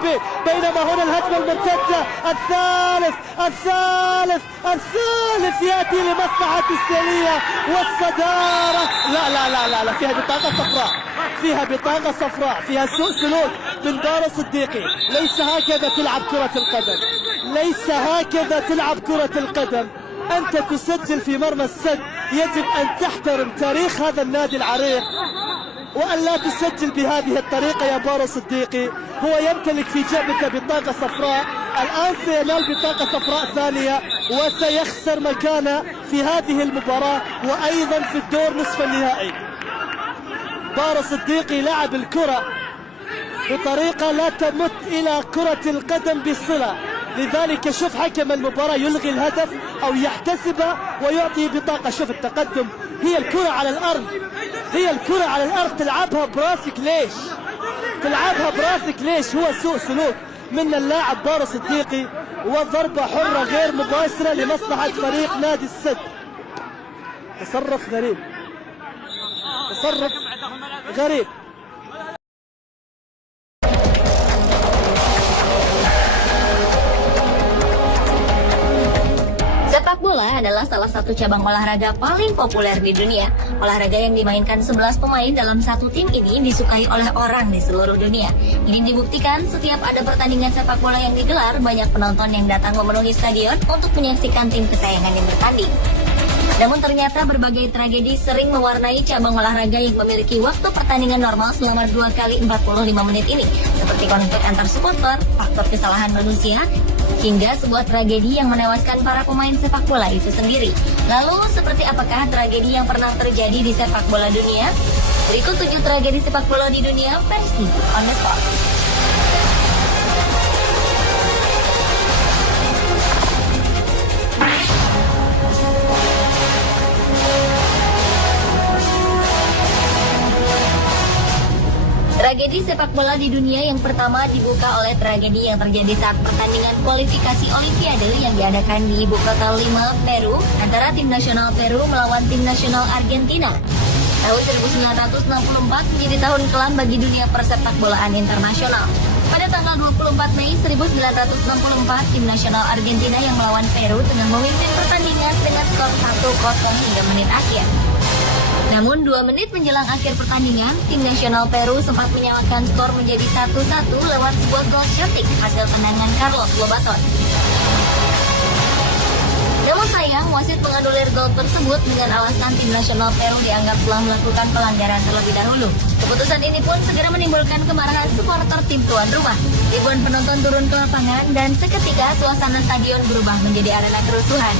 إيجابي، بينما هنا الهجمة المرتدة الثالث يأتي لمصلحة السيلية والصدارة. لا فيها بطاقة صفراء، فيها سوء سلوك من بارو صديقي. ليس هكذا تلعب كرة القدم. أنت تسجل في مرمى السد، يجب أن تحترم تاريخ هذا النادي العريق وأن لا تسجل بهذه الطريقة يا بارو صديقي. هو يمتلك في جعبته بطاقة صفراء، الآن سينال بطاقة صفراء ثانية وسيخسر مكانه في هذه المباراة وأيضا في الدور نصف النهائي. بارو صديقي لعب الكرة بطريقة لا تمت إلى كرة القدم بصلة، لذلك شوف حكم المباراة يلغي الهدف أو يحتسبه ويعطي بطاقة. شوف التقدم، هي الكرة على الأرض، تلعبها براسك ليش؟ هو سوء سلوك من اللاعب بارو صديقي وضربة حرة غير مباشرة لمصلحة فريق نادي السد. تصرف غريب. Sepak bola adalah salah satu cabang olahraga paling populer di dunia. Olahraga yang dimainkan 11 pemain dalam satu tim ini disukai oleh orang di seluruh dunia. Ini dibuktikan setiap ada pertandingan sepak bola yang digelar, banyak penonton yang datang memenuhi stadion untuk menyaksikan tim kesayangan yang bertanding. Namun ternyata berbagai tragedi sering mewarnai cabang olahraga yang memiliki waktu pertandingan normal selama 2 kali 45 menit ini, seperti konflik antar supporter, faktor kesalahan manusia, hingga sebuah tragedi yang menewaskan para pemain sepak bola itu sendiri. Lalu, seperti apakah tragedi yang pernah terjadi di sepak bola dunia? Berikut 7 tragedi sepak bola di dunia versi On The Spot. Tragedi sepak bola di dunia yang pertama dibuka oleh tragedi yang terjadi saat pertandingan kualifikasi Olimpiade yang diadakan di ibu kota Lima, Peru, antara tim nasional Peru melawan tim nasional Argentina. Tahun 1964 menjadi tahun kelam bagi dunia persepak bolaan internasional. Pada tanggal 24 Mei 1964, tim nasional Argentina yang melawan Peru tengah memimpin pertandingan dengan skor 1-0 hingga menit akhir. Namun 2 menit menjelang akhir pertandingan, tim nasional Peru sempat menyamakan skor menjadi 1-1 lewat sebuah gol cantik hasil tendangan Carlos Lobaton. Namun sayang, wasit menganulir gol tersebut dengan alasan tim nasional Peru dianggap telah melakukan pelanggaran terlebih dahulu. Keputusan ini pun segera menimbulkan kemarahan supporter tim tuan rumah. Ribuan penonton turun ke lapangan dan seketika suasana stadion berubah menjadi arena kerusuhan.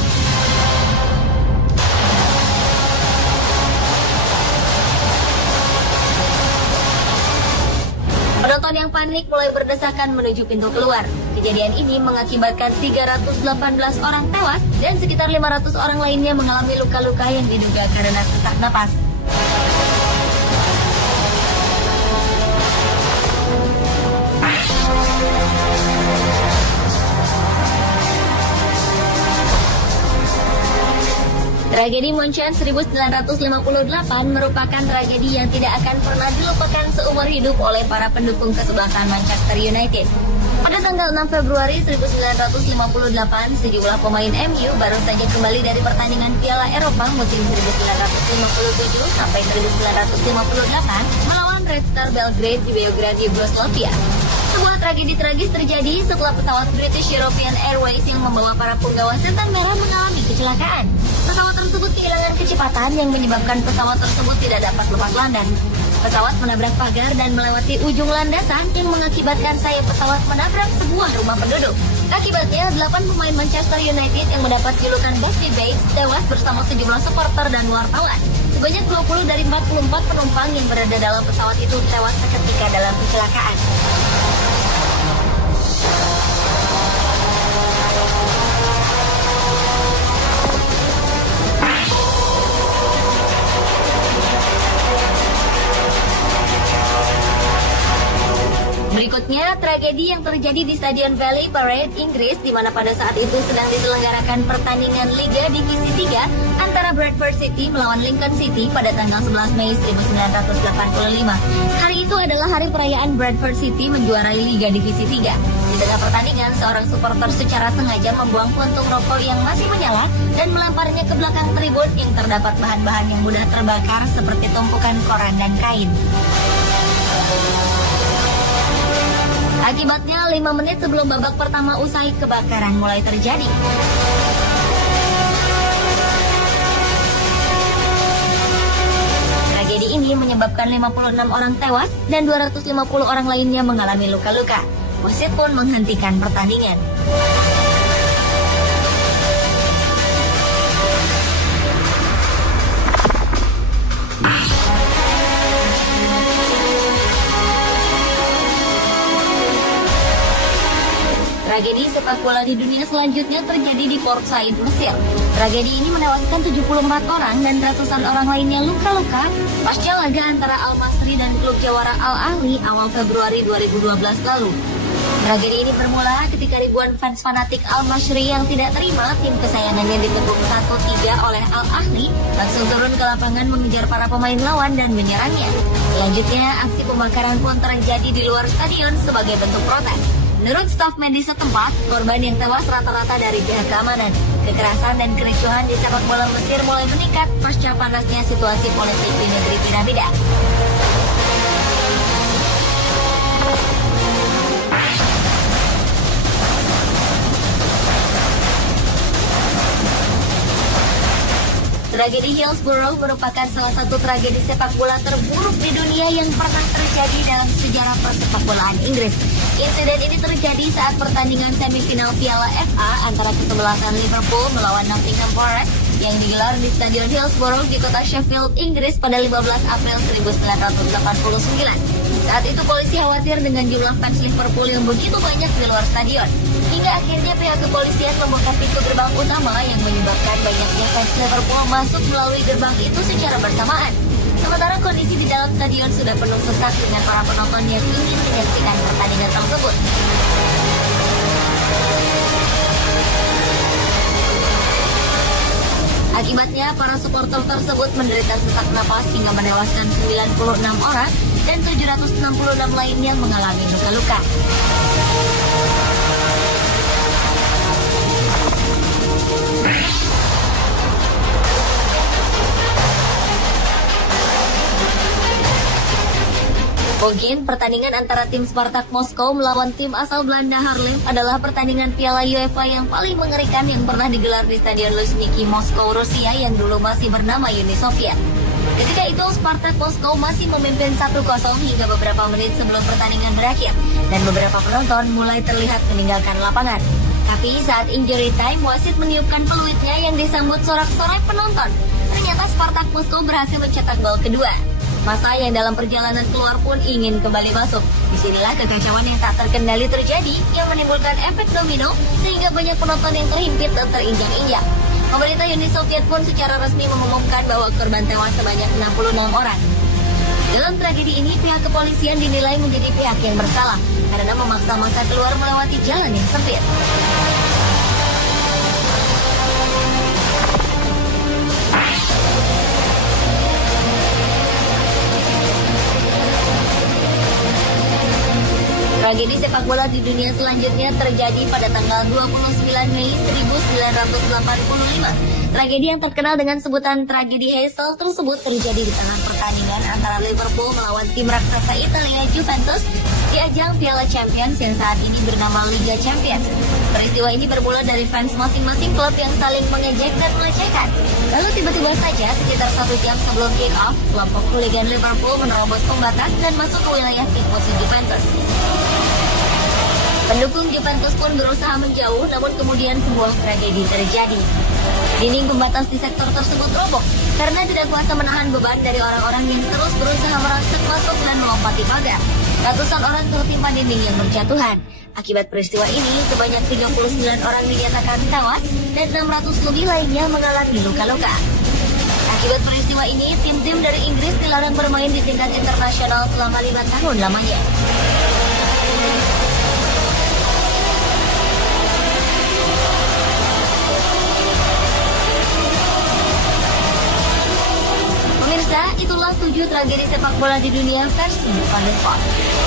Penonton yang panik mulai berdesakan menuju pintu keluar. Kejadian ini mengakibatkan 318 orang tewas dan sekitar 500 orang lainnya mengalami luka-luka yang diduga karena sesak napas. Tragedi Munchen 1958 merupakan tragedi yang tidak akan pernah dilupakan seumur hidup oleh para pendukung kesebelasan Manchester United. Pada tanggal 6 Februari 1958, sejumlah pemain MU baru saja kembali dari pertandingan Piala Eropa musim 1957 sampai 1958 melawan Red Star Belgrade di Beograd, Yugoslavia. Sebuah tragedi tragis terjadi setelah pesawat British European Airways yang membawa para punggawa setan merah mengalami kecelakaan. Pesawat tersebut kehilangan kecepatan yang menyebabkan pesawat tersebut tidak dapat lepas landas. Pesawat menabrak pagar dan melewati ujung landasan yang mengakibatkan sayap pesawat menabrak sebuah rumah penduduk. Akibatnya, 8 pemain Manchester United yang mendapat julukan Busty Babes tewas bersama sejumlah supporter dan wartawan. Sebanyak 20 dari 44 penumpang yang berada dalam pesawat itu tewas seketika dalam kecelakaan. Berikutnya, tragedi yang terjadi di Stadion Valley Parade, Inggris, di mana pada saat itu sedang diselenggarakan pertandingan Liga Divisi 3 antara Bradford City melawan Lincoln City pada tanggal 11 Mei 1985. Hari itu adalah hari perayaan Bradford City menjuarai Liga Divisi 3. Di tengah pertandingan, seorang supporter secara sengaja membuang puntung rokok yang masih menyala dan melemparnya ke belakang tribun yang terdapat bahan-bahan yang mudah terbakar seperti tumpukan koran dan kain. Akibatnya, 5 menit sebelum babak pertama usai, kebakaran mulai terjadi. Tragedi ini menyebabkan 56 orang tewas dan 250 orang lainnya mengalami luka-luka. Wasit pun menghentikan pertandingan. Tragedi sepak bola di dunia selanjutnya terjadi di Port Said, Mesir. Tragedi ini menewaskan 74 orang dan ratusan orang lainnya luka-luka pasca laga antara Al-Masri dan klub jawara Al-Ahli awal Februari 2012 lalu. Tragedi ini bermula ketika ribuan fans fanatik Al-Masri yang tidak terima tim kesayangannya ditepuk 1-3 oleh Al-Ahli langsung turun ke lapangan mengejar para pemain lawan dan menyerangnya. Selanjutnya, aksi pembakaran pun terjadi di luar stadion sebagai bentuk protes. Menurut staf medis setempat, korban yang tewas rata-rata dari pihak keamanan. Kekerasan dan kericuhan di sepak bola Mesir mulai meningkat pasca panasnya situasi politik di negeri piramida. Tragedi Hillsborough merupakan salah satu tragedi sepak bola terburuk di dunia yang pernah terjadi dalam sejarah persepak bolaan Inggris. Insiden ini terjadi saat pertandingan semifinal Piala FA antara kesebelasan Liverpool melawan Nottingham Forest yang digelar di Stadion Hillsborough di kota Sheffield, Inggris pada 15 April 1989. Saat itu polisi khawatir dengan jumlah fans Liverpool yang begitu banyak di luar stadion. Hingga akhirnya pihak kepolisian membuka pintu gerbang utama yang menyebabkan banyaknya fans Liverpool masuk melalui gerbang itu secara bersamaan. Sementara kondisi di dalam stadion sudah penuh sesak dengan para penonton yang ingin menyaksikan pertandingan tersebut. Akibatnya, para supporter tersebut menderita sesak napas hingga menewaskan 96 orang dan 766 lainnya mengalami luka-luka. Mungkin pertandingan antara tim Spartak Moskow melawan tim asal Belanda Haarlem adalah pertandingan Piala UEFA yang paling mengerikan yang pernah digelar di Stadion Luzhniki Moskow, Rusia yang dulu masih bernama Uni Soviet. Ketika itu Spartak Moskow masih memimpin 1-0 hingga beberapa menit sebelum pertandingan berakhir dan beberapa penonton mulai terlihat meninggalkan lapangan. Tapi saat injury time, wasit meniupkan peluitnya yang disambut sorak-sorai penonton. Ternyata Spartak Moskow berhasil mencetak gol kedua. Masa yang dalam perjalanan keluar pun ingin kembali masuk. Disinilah kekacauan yang tak terkendali terjadi yang menimbulkan efek domino sehingga banyak penonton yang terhimpit dan terinjak-injak. Pemerintah Uni Soviet pun secara resmi mengumumkan bahwa korban tewas sebanyak 66 orang. Dalam tragedi ini, pihak kepolisian dinilai menjadi pihak yang bersalah karena memaksa massa keluar melewati jalan yang sempit. Tragedi sepak bola di dunia selanjutnya terjadi pada tanggal 29 Mei 1985. Tragedi yang terkenal dengan sebutan tragedi Heysel tersebut terjadi di tengah pertandingan antara Liverpool melawan tim raksasa Italia Juventus di ajang Piala Champions yang saat ini bernama Liga Champions. Peristiwa ini bermula dari fans masing-masing klub yang saling mengejek dan melecehkan. Lalu tiba-tiba saja sekitar 1 jam sebelum kick-off, kelompok hooligan Liverpool menerobos pembatas dan masuk ke wilayah tim musuh Juventus. Pendukung Juventus pun berusaha menjauh, namun kemudian sebuah tragedi terjadi. Dinding pembatas di sektor tersebut roboh karena tidak kuasa menahan beban dari orang-orang yang terus berusaha merangsek masuk dan melompati pagar. Ratusan orang tertimpa dinding yang berjatuhan. Akibat peristiwa ini, sebanyak 39 orang dinyatakan tewas dan 600 lebih lainnya mengalami luka-luka. Akibat peristiwa ini, tim-tim dari Inggris dilarang bermain di tingkat internasional selama 5 tahun lamanya. tragedi sepak bola di dunia versi On The Spot.